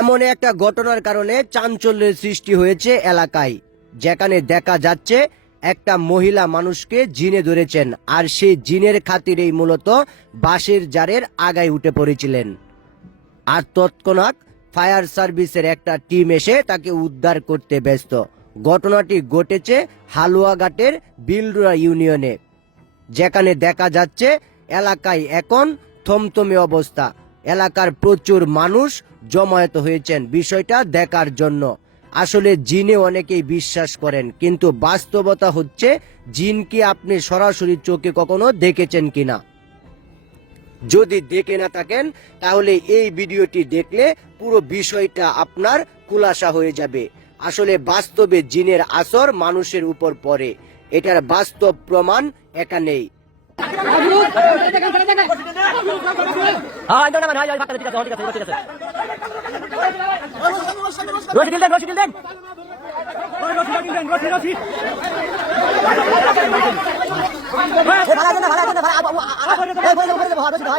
এমন একটা ঘটনার কারণে চাঞ্চল্যের সৃষ্টি হয়েছে এলাকায়, যেখানে দেখা যাচ্ছে একটা মহিলা মানুষকে জিনে ধরেছেন আর সেই জিনের খাতিরেই মূলত বাঁশের জারের আগায় উঠে পড়েছিলেন। আর তৎক্ষণাৎ ফায়ার সার্ভিসের একটা টিম এসে তাকে উদ্ধার করতে ব্যস্ত। ঘটনাটি ঘটেছে হালুয়াঘাটের বিলরুয়া ইউনিয়নে। যেখানে দেখা যাচ্ছে, এলাকায় এখন থমথমে অবস্থা। এলাকার প্রচুর মানুষ জমায়েত হয়েছেন বিষয়টা দেখার জন্য। আসলে জিনে অনেকেই বিশ্বাস করেন, কিন্তু বাস্তবতা হচ্ছে জিনকে আপনি সরাসরি চোখে কখনো দেখেছেন কিনা? যদি দেখে না থাকেন, তাহলে এই ভিডিওটি দেখলে পুরো বিষয়টা আপনার খুলাসা হয়ে যাবে। আসলে বাস্তবে জিনের আসর মানুষের উপর পড়ে এটার বাস্তব প্রমাণ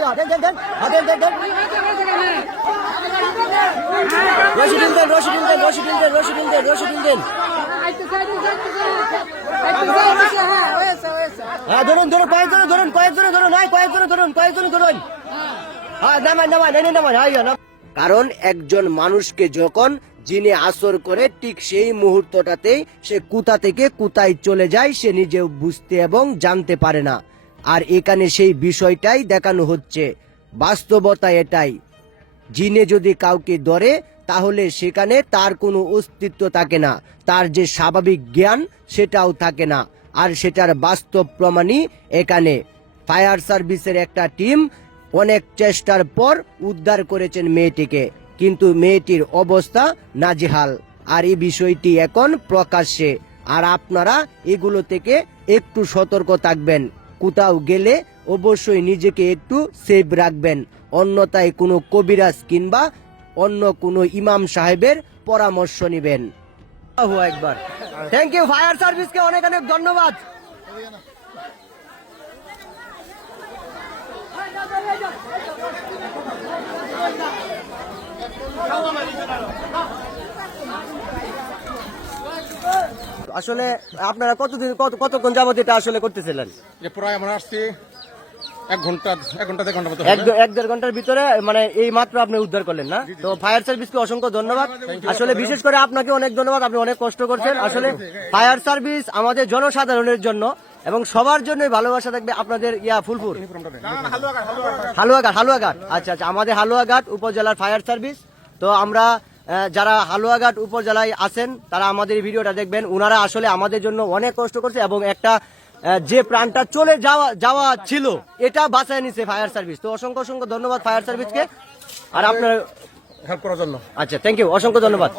দেন দেন দেন দেন রশিদুল দেন হ্যাঁ ধরুন ধরুন, কয়েকজনে ধরুন কয়েকজনে ধরুন হ্যাঁ ধরুন ধরুন। হ্যাঁ নামাই নামাই নেই নামাই হ্যাঁ না কারণ একজন মানুষকে যখন যিনি আসর করে, ঠিক সেই মুহূর্তটাতেই সে কোথা থেকে কোথায় চলে যায়, সে নিজেও বুঝতে এবং জানতে পারে না। আর এখানে সেই বিষয়টাই দেখানো হচ্ছে। বাস্তবতা এটাই। জিনে যদি কাউকে ধরে তাহলে সেখানে তার কোনো অস্তিত্ব থাকে না। তার যে স্বাভাবিক জ্ঞান, সেটাও থাকে না। আর সেটার বাস্তব প্রমাণই এখানে। ফায়ার সার্ভিসের একটা টিম অনেক চেষ্টার পর উদ্ধার করেছেন মেয়েটিকে। কিন্তু মেয়েটির অবস্থা নাজেহাল। আর এই বিষয়টি এখন প্রকাশ্যে। আর আপনারা এগুলো থেকে একটু সতর্ক থাকবেন। কোথাও গেলে অবশ্যই নিজেকে একটু সেভ রাখবেন। অন্যথায় কোনো কবিরাজ কিংবা অন্য কোনো ইমাম সাহেবের পরামর্শ নেবেন। একবার থ্যাংক ইউ ফায়ার সার্ভিসকে অনেক অনেক ধন্যবাদ। আসলে আপনারা কতদিন, কত, কতক্ষণ যাবত এটা আসলে করতেছিলেন? প্রায় আমরা আসছি। এক ঘণ্টা এক ঘণ্টা দেড় ঘণ্টা মতো এক দেড় ঘণ্টার ভিতরে মানে এই মাত্র আপনি উদ্ধার করলেন না? তো ফায়ার সার্ভিসকে অসংখ্য ধন্যবাদ। আসলে বিশেষ করে আপনাকে অনেক ধন্যবাদ আপনি অনেক কষ্ট করছেন। আসলে ফায়ার সার্ভিস আমাদের জনসাধারণের জন্য এবং সবার জন্য ভালোবাসা থাকবে আপনাদের ইয়া ফুলপুর। হালুয়াঘাট হালুয়াঘাট। আচ্ছা আচ্ছা আমাদের হালুয়াঘাট উপজেলার ফায়ার সার্ভিস। তো আমরা যারা হালুয়াঘাট উপজেলায় আছেন তারা আমাদের ভিডিওটা দেখবেন। ওনারা আসলে আমাদের জন্য অনেক কষ্ট করছে এবং একটা যে প্রাণটা চলে যাওয়া যাওয়া ছিল এটা বাঁচায় নিছে ফায়ার সার্ভিস তো অসংখ্য অসংখ্য ধন্যবাদ ফায়ার সার্ভিসকে আর আপনার হেল্প করার জন্য। আচ্ছা থ্যাংক ইউ অসংখ্য ধন্যবাদ।